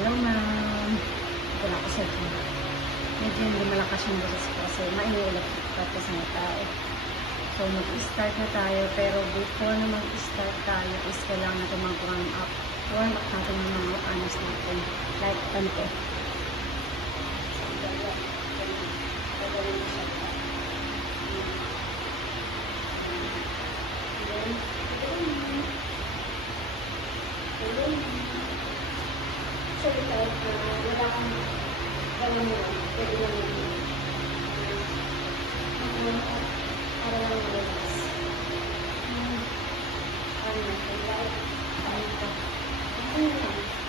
Hello, ma'am. Wala ko sa ito. Medyo hindi malakas yung boses ko kasi mainulap tapos ng tao. So, mag-start na tayo. Pero before na mag-start tayo is kailangan natin mag-warm up. Warm up natin yung mga anos natin. Like, ganito. Sorry, kahit wala kang gawin mo lang. Pwede lang yun. Para lang malakas. Ano natin? Like, ano ito? Ano lang?